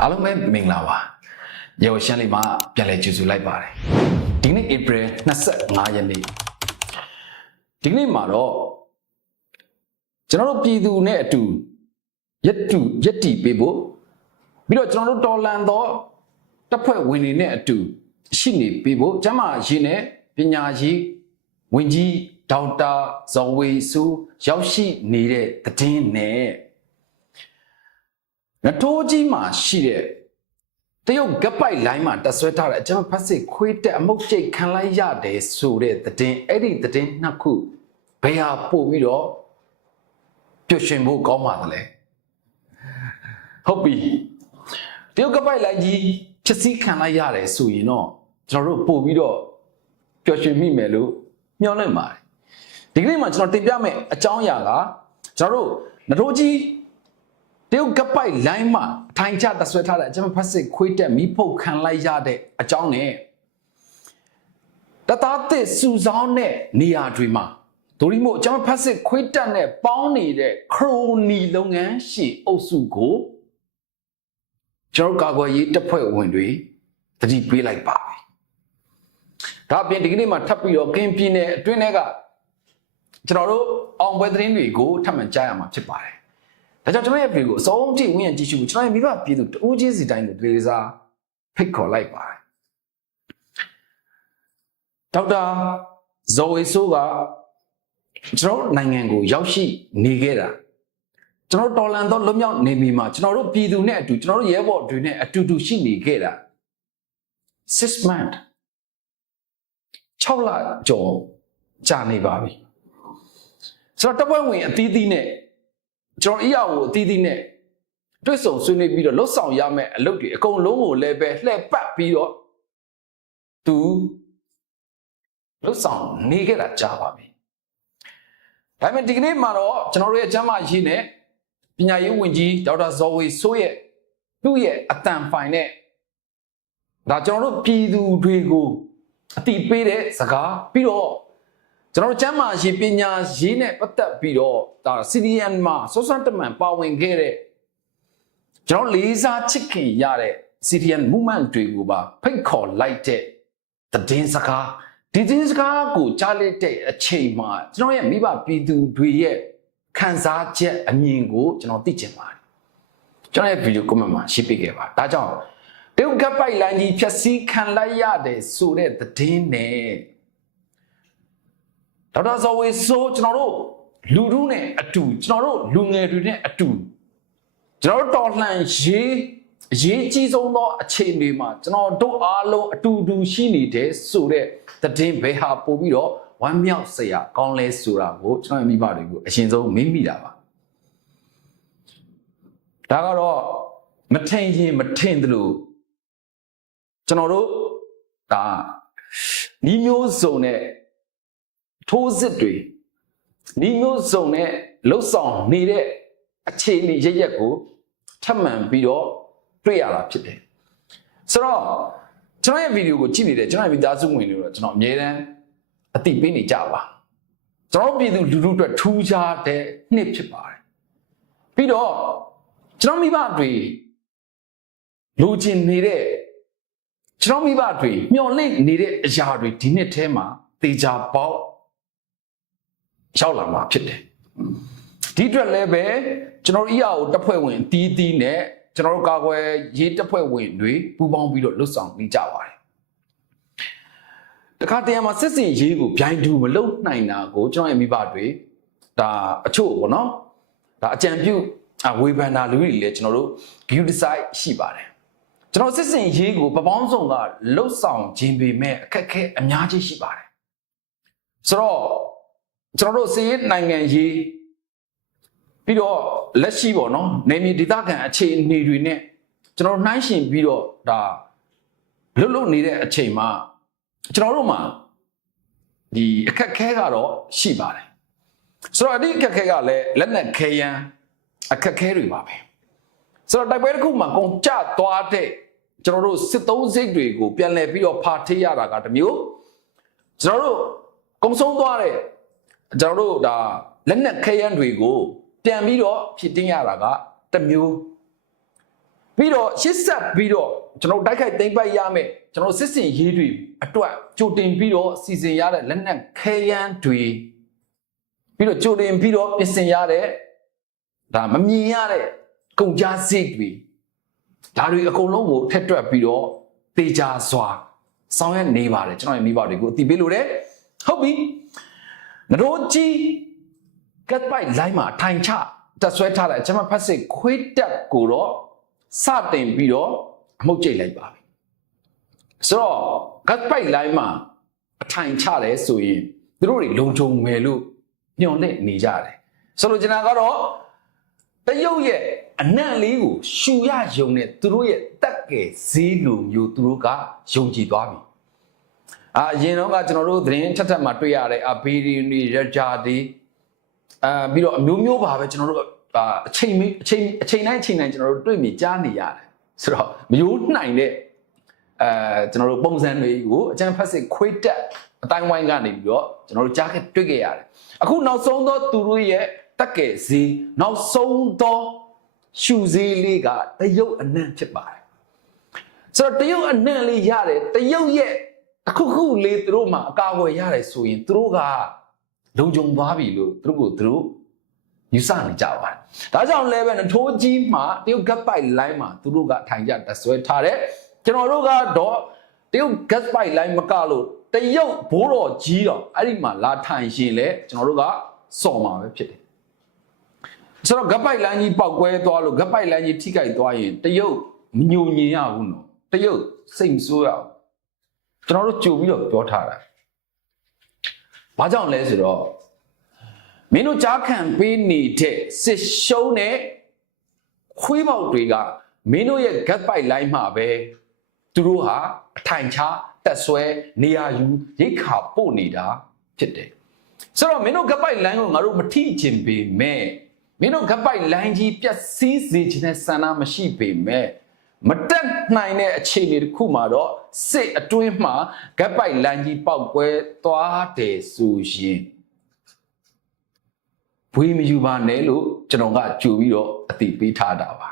အားလုံးပဲမင်္ဂလာပါရေဝရှမ်းလေးမှာပြန်လည်ကြိုဆိုလိုက်ပါတယ်ဒီနေ့ April 25ရက်နေ့ဒီနေ့မှာတော့ကျွန်တော်တို့ပြည်သူနဲ့အတူရက်တူရက်တီပေးဖို့ပြီးတော့ကျွန်တော်တို့တော်လန်သောတပ်ဖွဲ့ဝင်တွေနဲ့အတူရှိနေပေးဖို့ကျမ်းမာရေးနဲ့ပညာရေးဝင်ကြီးဒေါက်တာဇော်ဝေစုရောက်ရှိနေတဲ့တည်င်းနဲ့ ငတိုးကြီးမှာရှိတဲ့တရုတ်ကပိုက်လိုင်းမှာတက်ဆွဲထားတဲ့အကျန်းဖတ်စစ်ခွေးတက်အမုတ်ကျိတ်ခံလိုက်ရတယ်ဆိုတဲ့သတင်းအဲ့ဒီသတင်းနှစ်ခုဘယ်ဟာပို့ပြီးတော့ပြွရှင်ဖို့ကောင်းပါသလဲဟုတ်ပြီတရုတ်ကပိုက်လိုင်းကြီးဖြစ်စည်းခံလိုက်ရတယ်ဆိုရင်တော့ကျွန်တော်တို့ပို့ပြီးတော့ပျော်ရွှင်မိမယ်လို့မျှော်လင့်ပါတယ်ဒီကနေ့မှာကျွန်တော်တင်ပြမယ့်အကြောင်းအရာကကျွန်တော်တို့ငတိုးကြီး တရုတ်ကပိုက်လိုင်းမှာထိုင်ချတဆွဲထားတဲ့အကျမဖက်စစ်ခွေးတက်မိဖုတ်ခံလိုက်ရတဲ့အကြောင်းနဲ့တသားသစ်စူဆောင်းတဲ့နေရာတွေမှာဒိုရီမို့အကျမဖက်စစ်ခွေးတက်နဲ့ပေါင်းနေတဲ့ခရိုနီလုပ်ငန်းရှင်အုပ်စုကိုကျွန်တော်ကာကွယ်ရေးတပ်ဖွဲ့ဝင်တွေတတိပေးလိုက်ပါပြီ။ဒါအပြင်ဒီကနေ့မှာထပ်ပြီးတော့ကင်းပြင်းတဲ့အတွင်းထဲကကျွန်တော်တို့အောင်ပွဲသတင်းတွေကိုထပ်မံကြားရမှာဖြစ်ပါတယ်။ ဒါကြောင့်ကျွန်တော်ရဲ့ဗီဒီယိုကိုအဆုံးထိဝင်ရကြည့်ရှုဖို့ကျွန်တော်ရဲ့မိဘပြည်သူတဦးချင်းစီတိုင်းကိုဒေသစာဖိတ်ခေါ်လိုက်ပါတယ်ဒေါက်တာဇော်ဝေဆိုးကကျွန်တော်တို့နိုင်ငံကိုရောက်ရှိနေခဲ့တာကျွန်တော်တို့တော်လန်တော့လွတ်မြောက်နေပြီမှာကျွန်တော်တို့ပြည်သူနဲ့အတူကျွန်တော်တို့ရဲဘော်တွေနဲ့အတူတူရှိနေခဲ့တာ6 month 6လကျော်ကြာနေပါပြီဆိုတော့တပ်ဖွဲ့ဝင်အသီးသီးနဲ့ ကျွန်တော်အရာကိုအသီးသီးနဲ့တွေ့ဆုံဆွေးနွေးပြီးတော့လှုပ်ဆောင်ရမယ့်အလုပ်တွေအကုန်လုံးကိုလည်းပဲလှည့်ပတ်ပြီးတော့သူလှုပ်ဆောင်နေခဲ့တာကြားပါပြီ။ဒါပေမဲ့ဒီကနေ့မှာတော့ကျွန်တော်တို့ရဲ့အချမ်းမရေးနဲ့ပညာရေးဝန်ကြီးဒေါက်တာဇော်ဝေဆိုးရဲ့သူ့ရဲ့အတန်ဖိုင်နဲ့ဒါကျွန်တော်တို့ပြည်သူတွေကိုအတိပေးတဲ့စကားပြီးတော့ ကျွန်တော်တို့ကျမ်းမာရေးပညာရေးနဲ့ပတ်သက်ပြီးတော့ဒါ CDN မှာစောစမ်းတမန်ပါဝင်ခဲ့တဲ့ကျွန်တော်လေးစားချစ်ခင်ရတဲ့ CDN movement တွေကိုပါဖိတ်ခေါ်လိုက်တဲ့သတင်းစကားဒီသတင်းစကားကိုကြားလိုက်တဲ့အချိန်မှာကျွန်တော်ရဲ့မိဘပြည်သူတွေရဲ့ခံစားချက်အမြင်ကိုကျွန်တော်သိချင်ပါတယ်ကျွန်တော်ရဲ့ဗီဒီယို comment မှာရှင်းပြခဲ့ပါဒါကြောင့်တရုတ်ကပိုက်လိုင်းကြီးဖြည့်ဆည်းခံလိုက်ရတယ်ဆိုတဲ့သတင်းနဲ့ ဒေါက်တာဇော်ဝေဆိုးကျွန်တော်တို့လူထုနဲ့အတူကျွန်တော်တို့လူငယ်တွေနဲ့အတူကျွန်တော်တို့တော်လှန်ရေးအရေးကြီးဆုံးသောအခြေအနေမှာကျွန်တော်တို့အားလုံးအတူတူရှိနေတဲ့ဆိုတဲ့သတင်းဘယ်ဟာပို့ပြီးတော့ဝမ်းမြောက်စရာကောင်းလဲဆိုတာကိုကျွန်တော်ရဲ့မိဘတွေကိုအရင်ဆုံးမေးမိတာပါဒါကတော့မထင်ရင်မထင်သလိုကျွန်တော်တို့ဒါဤမျိုးစုံနဲ့ ထိုးစစ်တွေဤမျိုးစုံနဲ့လှုပ်ဆောင်နေတဲ့အခြေအနေရရက်ကိုထပ်မံပြီးတော့တွေ့ရတာဖြစ်တယ်ဆိုတော့ကျွန်တော်ရဲ့ဗီဒီယိုကိုကြည့်နေတဲ့ကျွန်တော်ရဲ့မိသားစုဝင်တွေတော့ကျွန်တော်အမြဲတမ်းအတိပေးနေကြပါကျွန်တော်ပြည်သူလူထုအတွက်ထူးခြားတဲ့နှစ်ဖြစ်ပါတယ်ပြီးတော့ကျွန်တော်မိဘတွေလိုချင်နေတဲ့ကျွန်တော်မိဘတွေမျှော်လင့်နေတဲ့အရာတွေဒီနှစ်ထဲမှာတေချာပေါက် ရောက်လာမှာဖြစ်တယ်ဒီအတွက်လည်းပဲကျွန်တော် EAO တပ်ဖွဲ့ဝင်အတီးတီးနဲ့ကျွန်တော်တို့ကာကွယ်ရေးတပ်ဖွဲ့ဝင်တွေပူးပေါင်းပြီးတော့လွတ်ဆောင်ပြီးကြပါတယ်တခါတရံမှာစစ်စင်ရေးကိုဗျိုင်းတူမလုံနိုင်တာကိုကျွန်တော်ရဲ့မိဘတွေဒါအချို့ပေါ့နော်ဒါအကြံပြုအဝေဖန်တာလူတွေလည်းကျွန်တော်တို့ view design ရှိပါတယ်ကျွန်တော်စစ်စင်ရေးကိုပပေါင်းဆောင်ကလှုပ်ဆောင်ခြင်းပေမဲ့အခက်အခဲအများကြီးရှိပါတယ်ဆိုတော့ ကျွန်တော်တို့စီးရေးနိုင်ငံရေးပြီးတော့လက်ရှိပေါ့နော်နေမြေဒေသခံအခြေအနေတွေနဲ့ကျွန်တော်နှိုင်းယှဉ်ပြီးတော့ဒါလွတ်လွတ်နေတဲ့အချိန်မှာကျွန်တော်တို့မှာဒီအခက်ခဲကတော့ရှိပါတယ်ဆိုတော့အဒီအခက်ခဲကလည်းလက်နက်ခဲယမ်းအခက်ခဲတွေပါပဲဆိုတော့တိုက်ပွဲတစ်ခုမှာကုန်ကျသွားတဲ့ကျွန်တော်တို့စစ်သုံးစိတ်တွေကိုပြန်လည်ပြီးတော့ဖာထေးရတာကတစ်မျိုးကျွန်တော်တို့ကုံဆုံးသွားတဲ့ ကျွန်တော်တို့ဒါလက်နက်ခဲယမ်းတွေကိုပြန်ပြီးတော့ဖြစ်တင်းရတာကတစ်မျိုးပြီးတော့ရှစ်ဆက်ပြီးတော့ကျွန်တော်တို့တိုက်ခိုက်သိမ်းပိုက်ရမယ်ကျွန်တော်တို့စစ်စင်ရေးတွေအတွက်ကြိုတင်ပြီးတော့စီစဉ်ရတဲ့လက်နက်ခဲယမ်းတွေပြီးတော့ကြိုတင်ပြီးတော့ပြင်ဆင်ရတဲ့ဒါမမြင်ရတဲ့ကုန်ကြစိတ်တွေဒါတွေအကုန်လုံးကိုထက်တွက်ပြီးတော့တေချာစွာဆောင်ရွက်နေပါတယ်ကျွန်တော်ရဲ့မိဘတွေကိုအတိပေးလို့တယ်ဟုတ်ပြီ ငရိုးကြီးကတ်ပိုက်လိုင်းမှာထိုင်ချတက်ဆွဲထားတဲ့အကျွန်မဖတ်စစ်ခွေးတက်ကိုတော့စတင်ပြီးတော့အမှုတ်ကျိတ်လိုက်ပါပြီဆိုတော့ကတ်ပိုက်လိုင်းမှာအထိုင်ချတယ်ဆိုရင်သူတို့တွေလုံခြုံမယ်လို့ညွန်လက်နေကြတယ်ဆိုလိုချင်တာကတော့တရုတ်ရဲ့အနံ့လေးကိုရှူရယုံနဲ့သူတို့ရဲ့တက်ကယ်ဈေးလိုမျိုးသူတို့ကယုံကြည်သွားပြီ အာအရင်တော့ကကျွန်တော်တို့သတင်းထက်ထက်မှာတွေ့ရတဲ့အဘီရီနီရဂျာဒီအာပြီးတော့အမျိုးမျိုးပါပဲကျွန်တော်တို့အာအချိန်မီအချိန်အချိန်တိုင်းအချိန်တိုင်းကျွန်တော်တို့တွေ့မြင်ကြားနေရတယ်ဆိုတော့မယိုးနိုင်တဲ့အဲကျွန်တော်တို့ပုံစံတွေကိုအကျန်းဖက်စစ်ခွေးတက်အတိုင်းဝိုင်းကနေပြီးတော့ကျွန်တော်တို့ကြားခဲ့တွေ့ခဲ့ရတယ်အခုနောက်ဆုံးတော့သူတို့ရဲ့တက်ကယ်ဈေးနောက်ဆုံးတော့ရှူဈေးလေးကတရုတ်အနံ့ဖြစ်ပါတယ်ဆိုတော့တရုတ်အနံ့လေးရတယ်တရုတ်ရဲ့ အခုခုလေးသူတို့မှအကာအကွယ်ရတယ်ဆိုရင်သူတို့ကလုံခြုံသွားပြီလို့သူတို့ကိုသူတို့ယူဆနေကြပါတယ်။ဒါကြောင့်လည်းပဲနထိုးကြီးမှာတရုတ်ဂတ်ပိုက်လိုင်းမှာသူတို့ကထိုင်ကြတဆွဲထားတယ်။ကျွန်တော်တို့ကတော့တရုတ်ဂတ်ပိုက်လိုင်းမကလို့တရုတ်ဘိုးတော်ကြီးတော်အဲ့ဒီမှာလာထိုင်ရှင်လဲကျွန်တော်တို့ကစော်မှာပဲဖြစ်တယ်။ဆိုတော့ဂတ်ပိုက်လိုင်းကြီးပောက်ကွဲသွားလို့ဂတ်ပိုက်လိုင်းကြီးထိခိုက်သွားရင်တရုတ်မညိုညင်ရဘူးနော်။တရုတ်စိတ်မဆိုးရဘူး။ ကျွန်တော်တို့ကြိုပြီးတော့ပြောထားတာ။ဘာကြောင့်လဲဆိုတော့မင်းတို့ကြားခံပေးနေတဲ့စစ်ရှုံးတဲ့ခွေးပေါက်တွေကမင်းတို့ရဲ့ gut bite line မှာပဲသူတို့ဟာအထိုင်ချတက်ဆွဲနေရာယူရိတ်ခါပို့နေတာဖြစ်တယ်ဆိုတော့မင်းတို့ gut bite line ကိုငါတို့မထိချင်ပေမဲ့မင်းတို့ gut bite line ကြီးပြက်စီးစေခြင်းနဲ့ဆန္ဒမရှိပေမဲ့ မတက်နိုင်တဲ့အခြေအနေတစ်ခုမှာတော့စစ်အတွင်းမှာ gut bite line ကြီးပောက်ကွဲသွားတယ်ဆိုရင်ဘွေးမယူပါနဲ့လို့ကျွန်တော်ကကြိုပြီးတော့အတိပေးထားတာပါ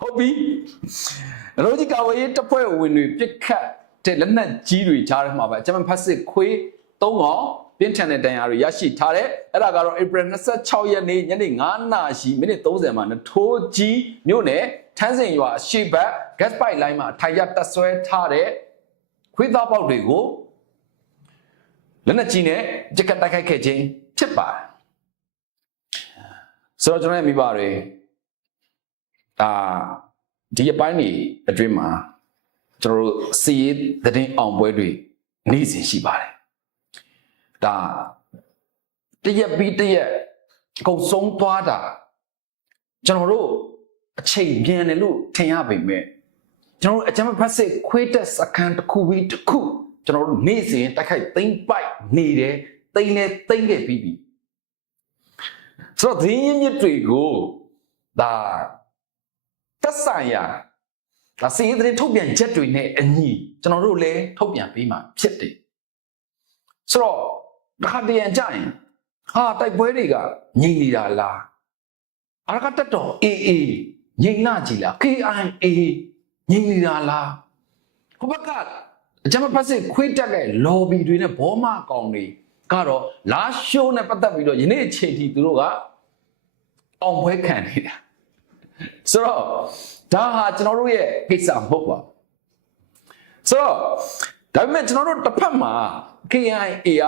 ဟုတ်ပြီအလို့ကြီးကာဝေးတပ်ဖွဲ့ဝင်တွေပြစ်ခတ်တဲ့လက်နက်ကြီးတွေကြားထဲမှာပဲဂျမန်ဖက်စစ်ခွေး၃កောင် ပြင်းထန်တဲ့တန်ရာတွေရရှိထားတယ်အဲ့ဒါကတော့ April 26ရက်နေ့ညနေ9နာရီမိနစ်30မှာနထိုးကြီးမြို့နယ်ထန်းစင်ရွာရှေ့ဘက် gas pipe line မှာထိုင်ရတက်ဆွဲထားတဲ့ခွေးသားပေါက်တွေကိုလက်နက်ကြီးနဲ့ကြက်ကတိုက်ခိုက်ခဲ့ခြင်းဖြစ်ပါတယ်ဆိုတော့ကျွန်တော်ရဲ့မိဘတွေအာဒီအပိုင်းတွေအတွင်းမှာကျွန်တော်တို့စီးသတင်းအောင်ပွဲတွေနေ့စဉ်ရှိပါတယ် ဒါတရက်ပြီးတရက်အကုန်ဆုံးသွားတာကျွန်တော်တို့အချိန်မြန်တယ်လို့ထင်ရပေမဲ့ကျွန်တော်တို့အကြမ်းဖက်စစ်ခွေးတက်စကန်တစ်ခုပြီးတစ်ခုကျွန်တော်တို့နေ့စဉ်တိုက်ခိုက်သိမ့်ပိုက်နေတယ်သိမ့်လဲသိမ့်ခဲ့ပြီးပြီဆိုတော့ဒင်းရင်းမြစ်တွေကိုဒါသက်ဆိုင်ရာဒါစီးတဲ့ထုတ်ပြန်ချက်တွေနဲ့အညီကျွန်တော်တို့လည်းထုတ်ပြန်ပေးမှာဖြစ်တယ်ဆိုတော့ တစ်ခါတည်းရန်ကြရင်ဟာတိုက်ပွဲတွေကငြိမ်နေတာလားအရကတက်တော်အေးအေးငြိမ်နာကြည်လား KIA ငြိမ်နေတာလားဟိုဘက်ကအကြမ်းဖက်စစ်ခွေးတက်တဲ့ lobby တွေနဲ့ဘောမကောင်တွေကတော့လာရှိုးနဲ့ပတ်သက်ပြီးတော့ယနေ့အချိန်ထိသူတို့ကအောင်ပွဲခံနေတာဆိုတော့ဒါဟာကျွန်တော်တို့ရဲ့ကိစ္စမဟုတ်ပါဘူးဆိုတော့ဒါပေမဲ့ကျွန်တော်တို့တစ်ဖက်မှာ KIA က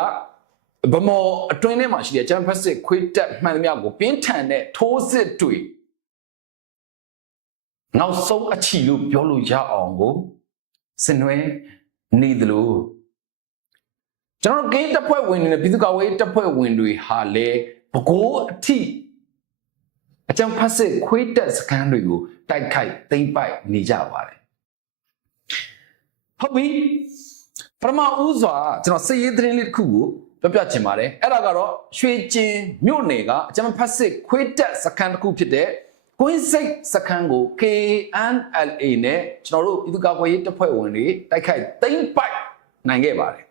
ဗမော်အတွင်းထဲမှာရှိတဲ့ဂျမ်ဖက်စစ်ခွေးတက်မှန်သမျှကိုပြင်းထန်တဲ့ထိုးစစ်တွေနောက်ဆုံးအချီလို့ပြောလို့ရအောင်ကိုစင်နွဲနေသလိုကျွန်တော်တို့ဂိမ်းတပ်ဖွဲ့ဝင်တွေနဲ့ပြည်သူ့ကာကွယ်ရေးတပ်ဖွဲ့ဝင်တွေဟာလေဘကိုးအထိအကြံဖတ်စစ်ခွေးတက်စခန်းတွေကိုတိုက်ခိုက်သိမ်းပိုက်နေကြပါတယ်ဟုတ်ပြီပထမဦးစွာကျွန်တော်စစ်ရေးသတင်းလေးတစ်ခုကို ပြောပြချင်ပါတယ်အဲ့ဒါကတော့ရွှေကျင်မြို့နယ်ကအကြံဖတ်စစ်ခွေးတက်စခန်းတစ်ခုဖြစ်တဲ့ကွင်းစိတ်စခန်းကို KNLA နဲ့ကျွန်တော်တို့ပြည်သူ့ကာကွယ်ရေးတပ်ဖွဲ့ဝင်တွေတိုက်ခိုက်သိမ်းပိုက်နိုင်ခဲ့ပါတယ်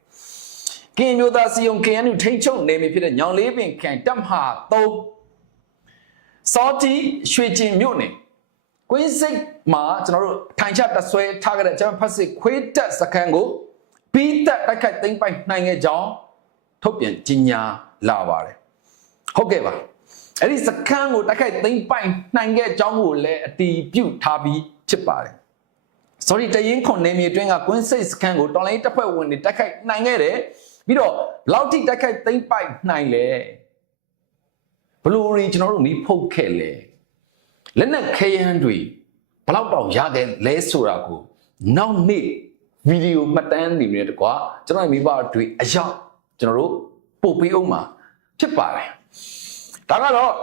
ကင်းမျိုးသားစီယုံ KNU ထိန်းချုပ်နေပြီဖြစ်တဲ့ညောင်လေးပင်ခန်တပ်မဟာ3စောတီရွှေကျင်မြို့နယ်ကွင်းစိတ်မှာကျွန်တော်တို့ထိုင်ချတဆွဲထားကြတဲ့ကျွန်တော်ဖတ်စစ်ခွေးတက်စခန်းကိုပြီးတက်တိုက်ခိုက်သိမ်းပိုက်နိုင်ခဲ့ကြောင်း ထုတ်ပြန်ကြေညာလာပါတယ်ဟုတ်ကဲ့ပါအဲ့ဒီစခန်းကိုတိုက်ခိုက်သိမ်းပိုက်နိုင်ခဲ့ကြောင်းကိုလည်းအတီးပြုတ်ထားပြီးဖြစ်ပါတယ် sorry တရင်ခွန်နေမြေအတွင်းကကွင်းစိတ်စခန်းကိုတော်လိုင်းတပ်ဖွဲ့ဝင်တွေတိုက်ခိုက်နိုင်ခဲ့တယ်ပြီးတော့ဘယ်လောက်ထိတိုက်ခိုက်သိမ်းပိုက်နိုင်လဲဘလို့ရင်ကျွန်တော်တို့မိဖုတ်ခဲ့လဲလက်နက်ခဲယမ်းတွေဘယ်လောက်တောင်ရခဲ့လဲဆိုတာကိုနောက်နေ့ဗီဒီယိုမှတ်တမ်းတွေနဲ့တကွာကျွန်တော်မိဘတွေအရောက် ကျွန်တော်တို့ပို့ပေးအောင်မှာဖြစ်ပါတယ်ဒါကတော့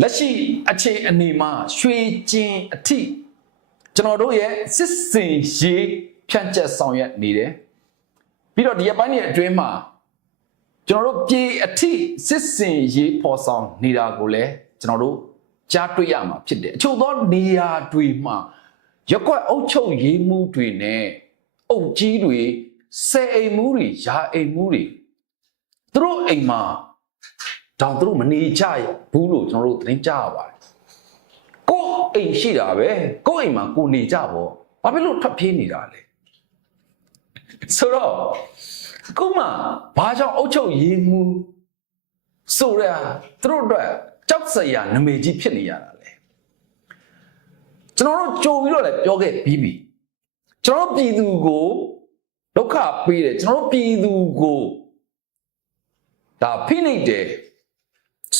လက်ရှိအခြေအနေမှာရွှေကျင်အထိကျွန်တော်တို့ရဲ့စစ်စင်ရေးဖြန့်ကျက်ဆောင်ရွက်နေတယ်ပြီးတော့ဒီအပိုင်းတွေအတွင်းမှာကျွန်တော်တို့ပြေအထိစစ်စင်ရေးပေါ်ဆောင်နေတာကိုလည်းကျွန်တော်တို့ကြားတွေ့ရမှာဖြစ်တယ်အချို့သောနေရာတွေမှာရက်ကွက်အုပ်ချုပ်ရေးမှုတွေနဲ့အုပ်ကြီးတွေ ဆယ်အိမ်မှုတွေယာအိမ်မှုတွေသူတို့အိမ်မှာတောင်သူတို့မနေကြရဘူးလို့ကျွန်တော်တို့သတင်းကြားရပါတယ်ကိုယ်အိမ်ရှိတာပဲကိုယ်အိမ်မှာကိုနေကြပေါ့ဘာဖြစ်လို့ထွက်ပြေးနေတာလဲဆိုတော့ကိုမဘာကြောင့်အုတ်ချုပ်ရေးမှုဆိုရသူတို့အတွက်ကြောက်စရာနမေကြီးဖြစ်နေရတာလေကျွန်တော်တို့ကြုံပြီးတော့လည်းပြောခဲ့ပြီးပြီကျွန်တော်တို့ပြည်သူကို ဒုက္ခပေးတယ်ကျွန်တော်တို့ပြည်သူကိုဒါဖိနှိပ်တယ်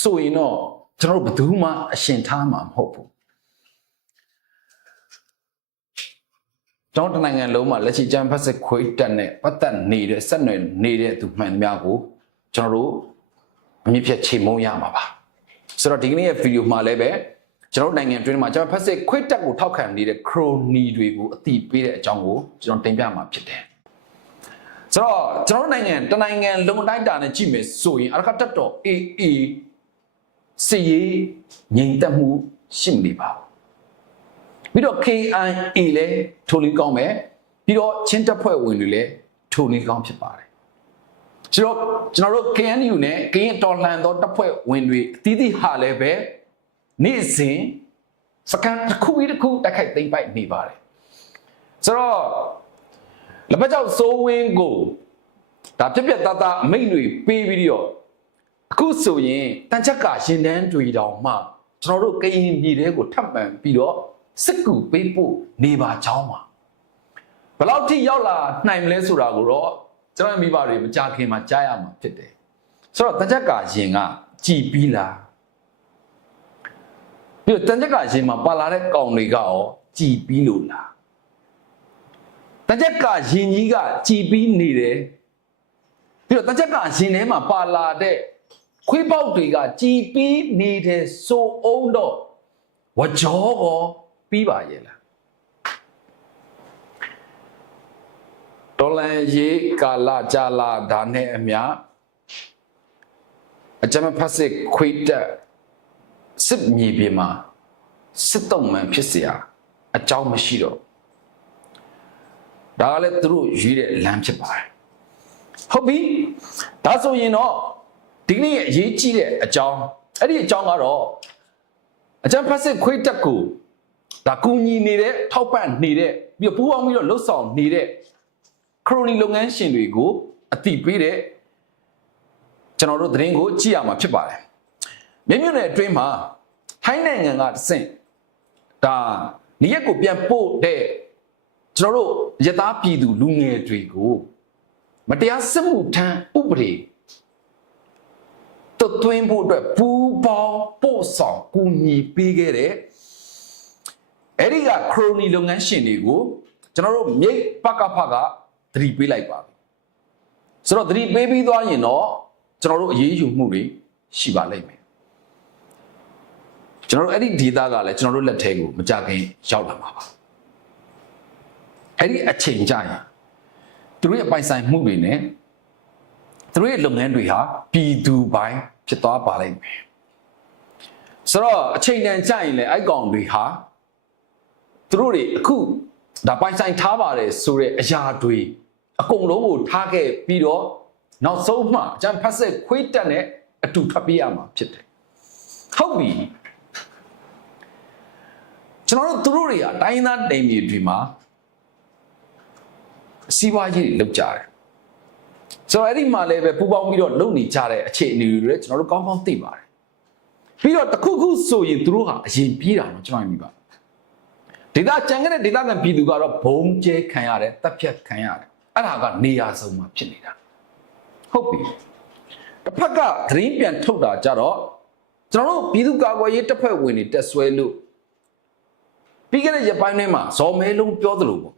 ဆိုရင်တော့ကျွန်တော်တို့ဘယ်သူမှအရှင်ထားမှာမဟုတ်ဘူးကျွန်တော်တနိုင်ငံလုံးမှာလက်ရှိကျန်းဖက်စစ်ခွေးတက်နဲ့ပတ်သက်နေတဲ့ဆက်နွယ်နေတဲ့သူမှန်သမျှကိုကျွန်တော်တို့အမြင့်ဖြတ်ချိန်မုံရမှာပါဆိုတော့ဒီကနေ့ရဲ့ဗီဒီယိုမှာလည်းပဲကျွန်တော်တို့နိုင်ငံအတွင်းမှာကျန်းဖက်စစ်ခွေးတက်ကိုထောက်ခံနေတဲ့ခရိုနီတွေကိုအတိပေးတဲ့အကြောင်းကိုကျွန်တော်တင်ပြမှာဖြစ်တယ် ဆိုတော့ကျွန်တော်တို့နိုင်ငံတနိုင်ငံလုံးတိုင်းတာနဲ့ကြည့်မယ်ဆိုရင်အရခတ်တက်တော် AA စီရေးငြိမ်သက်မှုရှိမနေပါဘူးပြီးတော့ KIA လည်းထိုလင်းကောင်းမယ်ပြီးတော့ချင်းတပ်ဖွဲ့ဝင်တွေလည်းထိုလင်းကောင်းဖြစ်ပါတယ်ဆိုတော့ကျွန်တော်တို့ KNU နဲ့ကရင်တော်လှန်သောတပ်ဖွဲ့ဝင်တွေအသီးသီးဟာလည်းပဲနေ့စဉ်စကန်တစ်ခုပြီးတစ်ခုတိုက်ခိုက်သိမ်းပိုက်နေပါတယ်ဆိုတော့ လက်ပတ်ကြောင့်စိုးဝင်းကိုဒါပြက်ပြက်သားသားအမိတ်တွေပေးပြီးတော့အခုဆိုရင်တန်ချက်ကရင်တန်းတွေတောင်မှကျွန်တော်တို့ကရင်ပြည်တွေကိုထပ်ပံပြီးတော့စစ်ကူပေးဖို့နေပါချောင်းပါဘယ်လောက်ထိရောက်လာနိုင်မလဲဆိုတာကိုတော့ကျွန်တော်မိဘတွေမကြခင်မှာကြားရမှာဖြစ်တယ်ဆိုတော့တန်ချက်ကရင်ကကြည်ပြီးလားပြီးတော့တန်ချက်ကရင်မှာပါလာတဲ့ကောင်တွေကရောကြည်ပြီးလို့လား တန်ချက်ကရင်ကြီးကကြည်ပြီးနေတယ်ပြီးတော့တန်ချက်ကရင်ထဲမှာပါလာတဲ့ခွေးပေါက်တွေကကြည်ပြီးနေတယ်ဆိုအောင်တော့ဝကြောကောပြီးပါရဲ့လားဒေါ်လန်ရေးကာလကြာလာဒါနဲ့အမျှအကြမ်းဖက်စစ်ခွေးတက်စစ်မြေပြင်မှာစစ်တုံးမှန်ဖြစ်เสียအကြောင်းမရှိတော့ ဒါကလည်းသူတို့ရွေးတဲ့လမ်းဖြစ်ပါတယ်ဟုတ်ပြီဒါဆိုရင်တော့ဒီကနေ့ရဲ့အရေးကြီးတဲ့အကြောင်းအဲ့ဒီအကြောင်းကတော့အကြမ်းဖက်စစ်ခွေးတက်ကိုဒါကူညီနေတဲ့ထောက်ပံ့နေတဲ့ပြီးတော့ပူးပေါင်းပြီးတော့လှုပ်ဆောင်နေတဲ့ခရိုနီလုပ်ငန်းရှင်တွေကိုအတိပေးတဲ့ကျွန်တော်တို့သတင်းကိုကြည့်ရမှာဖြစ်ပါတယ်မြင်းမြွနယ်အတွင်းမှာထိုင်းနိုင်ငံကတဆင့်ဒါနေရက်ကိုပြန်ပို့တဲ့ ကျွန်တော်တို့ရသားပြည်သူလူငယ်တွေကိုမတရားစစ်မှုထမ်းဥပဒေတွတ်သွင်းဖို့အတွက်ပူးပေါင်းပို့ဆောင်ကူညီပေးခဲ့တဲ့အဲ့ဒီကခရိုနီလုပ်ငန်းရှင်တွေကိုကျွန်တော်တို့မြိတ်ပကဖကသတိပေးလိုက်ပါပြီဆိုတော့သတိပေးပြီးသွားရင်တော့ကျွန်တော်တို့အရေးယူမှုတွေရှိပါလိမ့်မယ်ကျွန်တော်တို့အဲ့ဒီဒေတာကလည်းကျွန်တော်တို့လက်ထဲကိုမကြခင်ရောက်လာမှာပါ အဲ့ဒီအချိန်ကြရင်သူတို့ရဲ့ပိုင်ဆိုင်မှုတွေနဲ့သူတို့ရဲ့လုပ်ငန်းတွေဟာပြည်သူပိုင်းဖြစ်သွားပါလိမ့်မယ်ဆိုတော့အချိန်တန်ကြရင်လည်းအဲ့ကောင်တွေဟာသူတို့တွေအခုဒါပိုင်ဆိုင်ထားပါတယ်ဆိုတဲ့အရာတွေအကုန်လုံးကိုထားခဲ့ပြီးတော့နောက်ဆုံးမှအကျန်းဖတ်ဆက်ခွေးတက်နဲ့အတူထွက်ပြေးရမှာဖြစ်တယ်ဟုတ်ပြီကျွန်တော်တို့သူတို့တွေကတိုင်းသားတိမ်မြေတွေမှာ စီးပွားရေးတွေလုပ်ကြတယ်ဆိုတော့အဲ့ဒီမှာလည်းပဲပူပေါင်းပြီးတော့လုပ်နေကြတဲ့အခြေအနေတွေလည်းကျွန်တော်တို့ကောင်းကောင်းသိပါတယ်ပြီးတော့တစ်ခုခုဆိုရင်သူတို့ဟာအရင်ပြေးတာတော့ကျွန်တော်မြင်ပါဒေတာကြံခဲ့တဲ့ဒေတာကပြည်သူကတော့ဘုံကျဲခံရတယ်တပ်ဖြတ်ခံရတယ်အဲ့ဒါကနေရာစုံမှာဖြစ်နေတာဟုတ်ပြီတစ်ဖက်ကသတင်းပြန်ထုတ်တာကြတော့ကျွန်တော်တို့ပြည်သူ့ကာကွယ်ရေးတပ်ဖွဲ့ဝင်တွေတက်ဆွဲလို့ပြီးခဲ့တဲ့ရက်ပိုင်းထဲမှာဇော်မဲလုံးပြောသလိုပေါ့ဗျာ။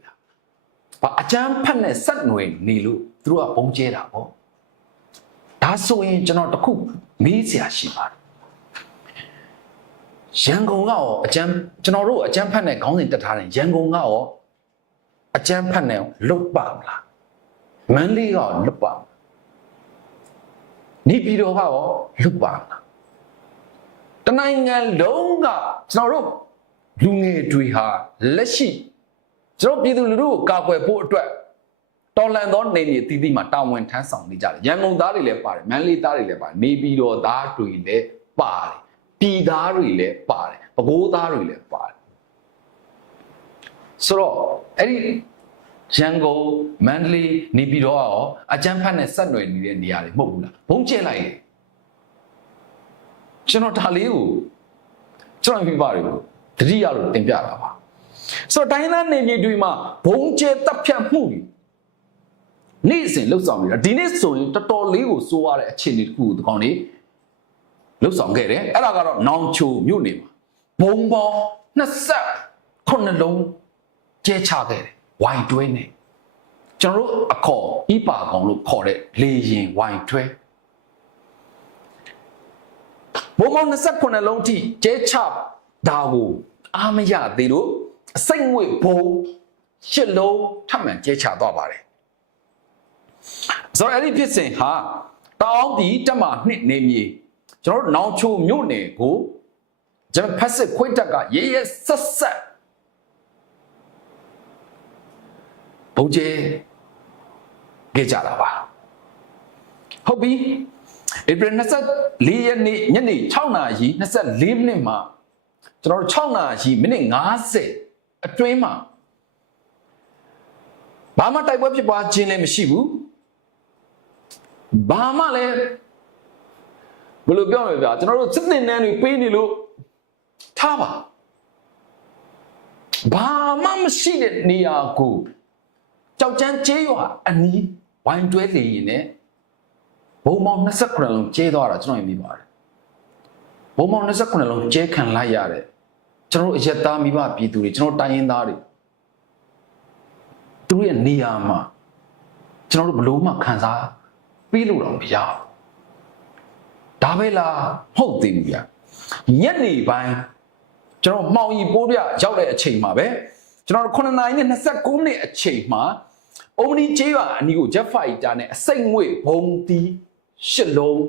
ဘာအကြမ်းဖက်နဲ့ဆက်နွယ်နေလို့သူတို့ကပုံကျဲတာပေါ့။ဒါဆိုရင်ကျွန်တော်တခုမေးစရာရှိပါတယ်။ရန်ကုန်ကရောအကြမ်းကျွန်တော်တို့အကြမ်းဖက်နဲ့ခေါင်းစဉ်တက်ထားတယ်ရန်ကုန်ကရောအကြမ်းဖက်နဲ့လွတ်ပါမလား။မန္တလေးကရောလွတ်ပါမလား။နေပြည်တော်ကရောလွတ်ပါမလား။တနိုင်ငံလုံးကကျွန်တော်တို့လူငယ်တွေဟာလက်ရှိ ကျွန်တော်ပြည်သူလူထုကိုကာကွယ်ဖို့အတွက်တော်လန်သောနေမြေအသီးသီးမှာတာဝန်ထမ်းဆောင်နေကြတယ်ရန်ကုန်သားတွေလည်းပါတယ်မန္တလေးသားတွေလည်းပါတယ်နေပြည်တော်သားတွေလည်းပါတယ်ပြည်သားတွေလည်းပါတယ်ပဲခူးသားတွေလည်းပါတယ်ဆိုတော့အဲ့ဒီရန်ကုန်မန္တလေးနေပြည်တော်ကရောအကြမ်းဖက်နဲ့ဆက်နွယ်နေတဲ့နေရာတွေမဟုတ်ဘူးလားဘုံကျဲလိုက်တယ်ကျွန်တော်ဒါလေးကိုကျွန်တော်ပြပါတယ်ကိုတတိယလို့တင်ပြတာပါ ဆိုတော့တိုင်းသားနေပြည်တွေမှာဘုံကျဲတပ်ဖြတ်မှုတွေနေ့စဉ်လှုပ်ဆောင်နေတာဒီနေ့ဆိုရင်တော်တော်လေးကိုစိုးရတဲ့အခြေအနေတစ်ခုကိုဒီကောင်လေးလှုပ်ဆောင်ခဲ့တယ်အဲ့ဒါကတော့နောင်ချိုမြို့နေမှာဘုံပေါင်း29လုံးကျဲချခဲ့တယ်ဝိုင်တွဲနေကျွန်တော်တို့အခေါ်ဤပါကောင်လို့ခေါ်တဲ့လေရင်ဝိုင်တွဲဘုံပေါင်း29လုံးထိကျဲချဒါကိုအားမရသေးလို့ အစိတ်ငွေဘုံရှစ်လုံးထပ်မံကျဲချသွားပါတယ်ဆိုတော့အဲ့ဒီဖြစ်စဉ်ဟာတောင်းတီတက်မှာနှစ်နေမြေကျွန်တော်တို့နောင်ချိုမြို့နယ်ကိုကျွန်တော်ဖက်စစ်ခွေးတက်ကရဲရဲဆက်ဆက်ဘုံကျဲခဲ့ကြတာပါဟုတ်ပြီဧပြီ24ရက်နေ့ညနေ6နာရီ24မိနစ်မှာကျွန်တော်တို့6နာရီမိနစ်50 အတွင်းမှာဘာမှတိုက်ပွဲဖြစ်ပွားခြင်းလည်းမရှိဘူးဘာမှလည်းဘယ်လိုပြောမလဲဗျာကျွန်တော်တို့စစ်တင်တန်းတွေပေးနေလို့ထားပါဘာမှမရှိတဲ့နေရာကိုကြောက်ကြမ်းကျေးရွာအနီးဝိုင်းတွဲလေရင်နဲ့ဘုံမောင်29လုံးကျဲသွားတာကျွန်တော်မြင်ပါတယ်ဘုံမောင်29လုံးကျဲခံလိုက်ရတယ် ကျွန်တော်တို့အရက်သားမိဘပြည်သူတွေကျွန်တော်တိုင်းရင်းသားတွေသူတို့ရဲ့နေရာမှာကျွန်တော်တို့ဘလို့မှခံစားပြီးလို့တော့မရဘူးဒါပဲလားဟုတ်သေးဘူးဗျညနေပိုင်းကျွန်တော်မှောင်ရီပိုးပြရောက်တဲ့အချိန်မှာပဲကျွန်တော်9နာရီနဲ့29မိနစ်အချိန်မှာအုံမနီကျေးရွာအနီးကို Jet Fighter နဲ့အစိတ်ငွေဘုံတီးရှစ်လုံး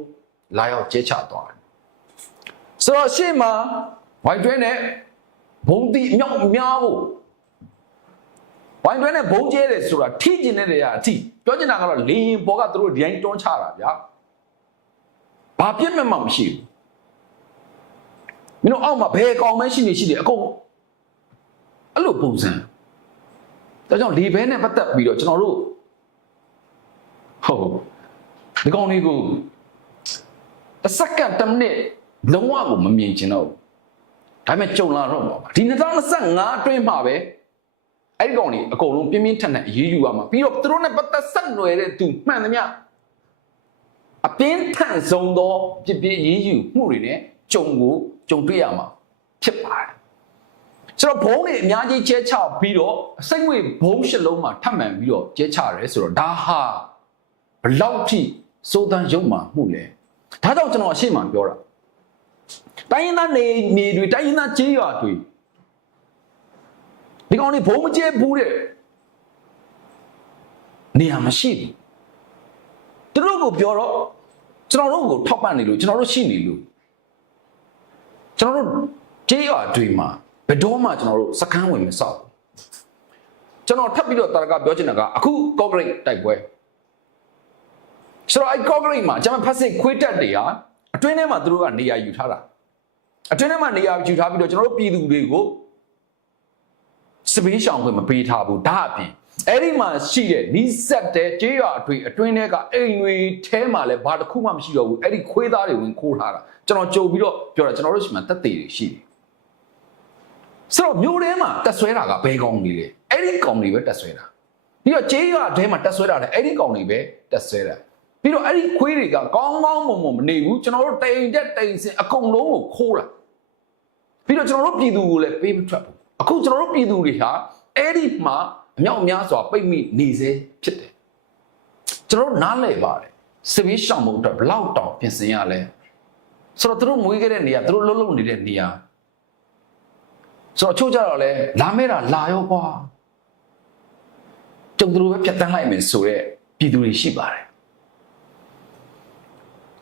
လာရောက်ကျဲချသွားတယ်ဆိုတော့ရှေ့မှာ white တွဲနဲ့ ဘုံတီအမြောက်များဖို့ဝိုင်းတွဲနဲ့ဘုံကျဲတယ်ဆိုတာထိကျင်တဲ့နေရာအထိပြောချင်တာကတော့လေရင်ပေါ်ကသူတို့ဒီတိုင်းတွန်းချတာဗျာဘာပြစ်မှမမရှိဘူးမင်းတို့အောက်မှာဘယ်ကောင်မရှိနေရှိတယ်အကုန်အဲ့လိုပုံစံဒါကြောင့်လေဘဲနဲ့ပတ်သက်ပြီးတော့ကျွန်တော်တို့ဟုတ်ဒီကောင်လေးကိုတစ်စက္ကန့်တစ်မိနစ်လုံးဝကိုမမြင်ချင်တော့ဘူး ဒါပေမဲ့ကြုံလာတော့ပါဒီ2025အတွင်းမှာပဲအဲ့ဒီကောင်တွေအကုန်လုံးပြင်းပြင်းထန်ထန်အေးအေးယူရမှာပြီးတော့သူတို့နဲ့ပတ်သက်ဆက်နွယ်တဲ့သူမှန်သမျှအပြင်းထန်ဆုံးသောပြပြအေးအေးယူမှုတွေနဲ့ကြုံကိုကြုံတွေ့ရမှာဖြစ်ပါတယ်ဆိုတော့ဘုံတွေအများကြီးကျဲချပြီးတော့စိတ်ငွေဘုံရှစ်လုံးမှာထပ်မံပြီးတော့ကျဲချရဲဆိုတော့ဒါဟာဘလောက်ထိစိုးတန်းရုံမှမှုလဲဒါကြောင့်ကျွန်တော်အရှိမပြောတာ တိုင်းရင်းသားနေနေတွေတိုင်းရင်းသားကြေးရွာတွေဒီကောင်တွေဘုံမကျဲဘူးတဲ့နေရာမရှိဘူးသူတို့ကိုပြောတော့ကျွန်တော်တို့ကိုထောက်ပံ့နေလို့ကျွန်တော်တို့ရှိနေလို့ကျွန်တော်တို့ကြေးရွာတွေမှာဘယ်တော့မှကျွန်တော်တို့စကန်းဝင်မဆောက်ဘူးကျွန်တော်ထပ်ပြီးတော့တာရကပြောချင်တာကအခုကော့ဂရိတ်တိုက်ပွဲဆိုတော့အဲ့ကော့ဂရိတ်မှာကျွန်မဖက်စစ်ခွေးတက်တွေဟာအတွင်းထဲမှာသူတို့ကနေရာယူထားတာ အတွင်းထဲမှာနေရာယူထားပြီးတော့ကျွန်တော်တို့ပြည်သူတွေကိုစပင်းရှောင်ခွင့်မပေးထားဘူးဒါအပြင်အဲ့ဒီမှာရှိတဲ့နီးစက်တဲ့ကြေးရွာအတွင်းအတွင်းထဲကအိမ်တွေထဲမှာလည်းဘာတစ်ခုမှမရှိတော့ဘူးအဲ့ဒီခွေးသားတွေဝင်ခိုးထားတာကျွန်တော်ကြုံပြီးတော့ပြောတာကျွန်တော်တို့ရှိမှတက်သေးတွေရှိတယ်ဆိုတော့မျိုးထဲမှာတက်ဆွဲတာကဘယ်ကောင်ကြီးလဲအဲ့ဒီကောင်တွေပဲတက်ဆွဲတာပြီးတော့ကြေးရွာထဲမှာတက်ဆွဲတာလည်းအဲ့ဒီကောင်တွေပဲတက်ဆွဲတာပြီးတော့အဲ့ဒီခွေးတွေကကောင်းကောင်းမွန်မွန်မနေဘူးကျွန်တော်တို့တိမ်တက်တိမ်စင်အကုန်လုံးကိုခိုးတာ ပြီးတော့ကျွန်တော်တို့ပြည်သူကိုလည်းပေးမထွက်ဘူးအခုကျွန်တော်တို့ပြည်သူတွေဟာအဲ့ဒီမှာအမြောက်အများစွာပိတ်မိနေစေဖြစ်တယ်ကျွန်တော်တို့နားလည်ပါတယ်စပီးရှောင်မှုအတွက်ဘယ်လောက်တောင်ပြင်ဆင်ရလဲဆိုတော့သူတို့မွေးခဲ့တဲ့နေရာသူတို့လှုပ်လှုပ်နေတဲ့နေရာဆိုတော့အချို့ကြတော့လဲလာမဲတာလာရောကွာကျုံသူတို့ပဲဖြတ်တန်းလိုက်မယ်ဆိုတော့ပြည်သူတွေရှိပါတယ်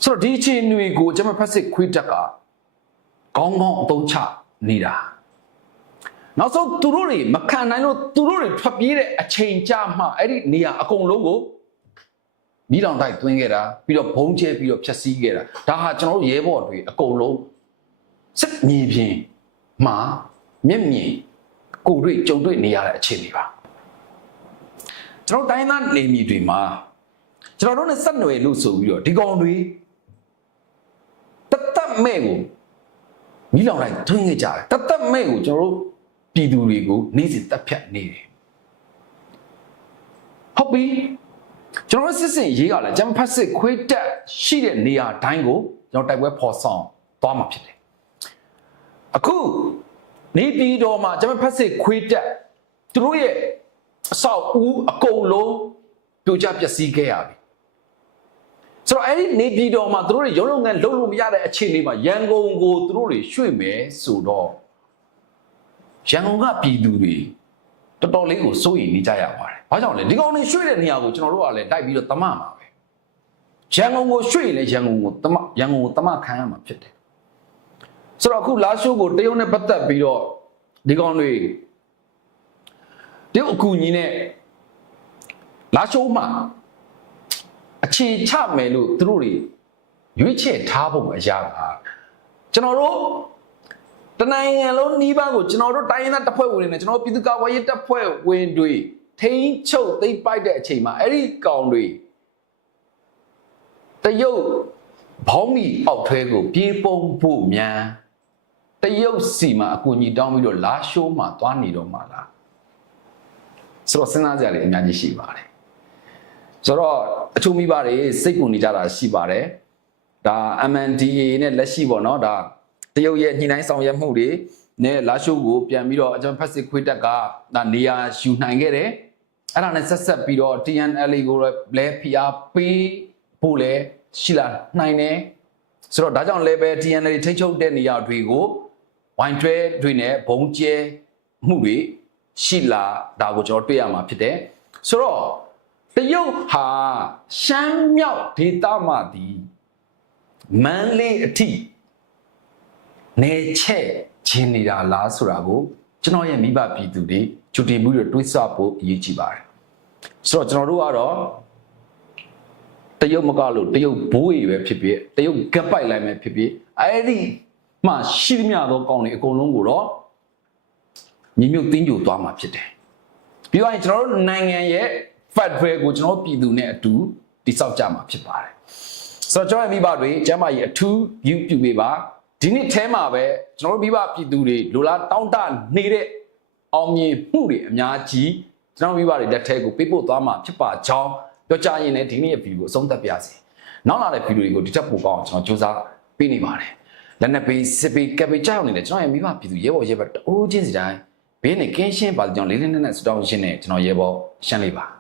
ဆိုတော့ဒီအချိန်တွေကိုကျွန်မဖက်စစ်ခွေးတက်က ကောင်းကောင်းအသုံးချနေတာနောက်ဆုံးသူတို့တွေမခံနိုင်လို့သူတို့တွေထွက်ပြေးတဲ့အချိန်ကြမှအဲ့ဒီနေရာအကုန်လုံးကိုမိတောင်တိုက်သွင်းခဲ့တာပြီးတော့ဘုံကျဲပြီးတော့ဖျက်ဆီးခဲ့တာဒါဟာကျွန်တော်တို့ရဲဘော်တွေအကုန်လုံးစစ်မြေပြင်မှာမျက်မြင်ကိုယ်တွေ့ကြုံတွေ့နေရတဲ့အခြေအနေပါကျွန်တော်တိုင်းသားနေမြေတွေမှာကျွန်တော်တို့နဲ့ဆက်နွယ်လို့ဆိုပြီးတော့ဒီကောင်တွေတတ်မဲ့ကို မိလောင်လိုက်ထွင်းခဲ့ကြတယ်တတ်မဲ့ကိုကျွန်တော်တို့ပြည်သူတွေကိုနေ့စဉ်တက်ဖြတ်နေတယ်ဟုတ်ပြီကျွန်တော်တို့စစ်စင်ရေးကလည်းဂျမ်ဖတ်စစ်ခွေးတက်ရှိတဲ့နေရာတိုင်းကိုကျွန်တော်တိုက်ပွဲဖော်ဆောင်သွားမှာဖြစ်တယ်အခုနေပြည်တော်မှာဂျမ်ဖတ်စစ်ခွေးတက်သူတို့ရဲ့အဆောက်အဦအကုန်လုံးပြိုကျပျက်စီးခဲ့ရပြီ ဆိုတော့အဲ့ဒီနေပြည်တော်မှာသူတို့တွေရုံးလုံးငန်းလုံးလို့မရတဲ့အခြေအနေမှာရန်ကုန်ကိုသူတို့တွေရွှေ့မယ်ဆိုတော့ရန်ကုန်ကပြည်သူတွေတော်တော်လေးကိုစိုးရိမ်နေကြရပါတယ်။ဘာကြောင့်လဲဒီကောင်တွေရွှေ့တဲ့နေရာကိုကျွန်တော်တို့ကလည်းတိုက်ပြီးတော့တမမှာပဲ။ရန်ကုန်ကိုရွှေ့ရင်လည်းရန်ကုန်ကိုတမရန်ကုန်ကိုတမခံရမှာဖြစ်တယ်။ဆိုတော့အခုလာရှိုးကိုတရုတ်နဲ့ပတ်သက်ပြီးတော့ဒီကောင်တွေတရုတ်အကူကြီးနဲ့လာရှိုးမှာ အခြေချမယ်လို့သူတို့တွေရွေးချယ်ထားဖို့အရာကကျွန်တော်တို့တနိုင်ငံလုံးနှီးပါးကိုကျွန်တော်တို့တိုင်းရင်းသားတပ်ဖွဲ့ဝင်တွေနဲ့ကျွန်တော်တို့ပြည်သူ့ကာကွယ်ရေးတပ်ဖွဲ့ဝင်တွေထိန်းချုပ်သိမ်းပိုက်တဲ့အချိန်မှာအဲ့ဒီကောင်တွေတရုတ်ဘောင်းမီအောက်ထွဲကိုပြေးပုံဖို့မြန်တရုတ်စီမှာအကူအညီတောင်းပြီးတော့လာရှိုးမှာသွားနေတော့မှာလားဆိုတော့စဉ်းစားကြရလေအများကြီးရှိပါတယ် ဆိုတော့အချို့မိဘတွေစိတ်ပူနေကြတာရှိပါတယ်ဒါ MNDA နဲ့လက်ရှိပေါ့နော်ဒါတရုတ်ရဲ့ညှိနှိုင်းဆောင်ရွက်မှုတွေနဲ့လာရှိုးကိုပြန်ပြီးတော့အကြံဖက်စစ်ခွေးတက်ကဒါနေရာယူနိုင်ခဲ့တယ်အဲ့ဒါနဲ့ဆက်ဆက်ပြီးတော့ TNLA ကိုလည်းဖိအားပေးဖို့လည်းရှိလာနိုင်တယ်ဆိုတော့ဒါကြောင့်လည်းပဲ TNLA ထိချုပ်တဲ့နေရာတွေကိုဝိုင်းတွဲတွေနဲ့ဘုံကျဲမှုတွေရှိလာဒါကိုကျွန်တော်တွေ့ရမှာဖြစ်တယ်ဆိုတော့တ ရုတ်ဟာရှမ်းမြောက်ဒေသမှာဒီမန်းလေးအထိနေချက်ချင်းနေတာလားဆိုတာကိုကျွန်တော်ရဲ့မိဘပြည်သူတွေချူတင်မှုတွေတွေးဆဖို့အရေးကြီးပါတယ်ဆိုတော့ကျွန်တော်တို့ကတော့တရုတ်မကလို့တရုတ်ဘိုးကြီးပဲဖြစ်ဖြစ်တရုတ်ကပ်ပိုက်လိုက်မယ်ဖြစ်ဖြစ်အဲ့ဒီမှရှိသမျှသောကောင်းတွေအကုန်လုံးကိုတော့ညီမြုပ်တင်းကြိုသွားမှာဖြစ်တယ်ပြီးတော့ကျွန်တော်တို့နိုင်ငံရဲ့ Federal ကိုကျွန်တော်ပြည်သူနဲ့အတူတိစောက်ကြမှာဖြစ်ပါတယ်ဆိုတော့ကျွန်တော်ရဲ့မိဘတွေကျမ်းမာရေးအထူး view ပြုပေးပါဒီနေ့အဲမှာပဲကျွန်တော်တို့မိဘပြည်သူတွေလိုလားတောင်းတနေတဲ့အောင်မြင်မှုတွေအများကြီးကျွန်တော်မိဘတွေလက်ထဲကိုပေးပို့သွားမှာဖြစ်ပါကြောင်းပြောကြားရင်းနဲ့ဒီနေ့ရဲ့ဗီဒီယိုကိုအဆုံးသတ်ပါစေနောက်လာတဲ့ဗီဒီယိုတွေကိုဒီထက်ပိုကောင်းအောင်ကျွန်တော်စူးစမ်းပေးနေပါတယ်လက်နက်ပေးစစ်ပေးကပ်ပေးကြောက်နေတဲ့ကျွန်တော်ရဲ့မိဘပြည်သူရဲဘော်ရဲဘက်တိုးချင်းစီတိုင်းဘေးနဲ့ကင်းရှင်းပါကြောင်းလေးလေးနက်နက်စတောင်းရှင်းနဲ့ကျွန်တော်ရဲဘော်ရှင်းလေးပါ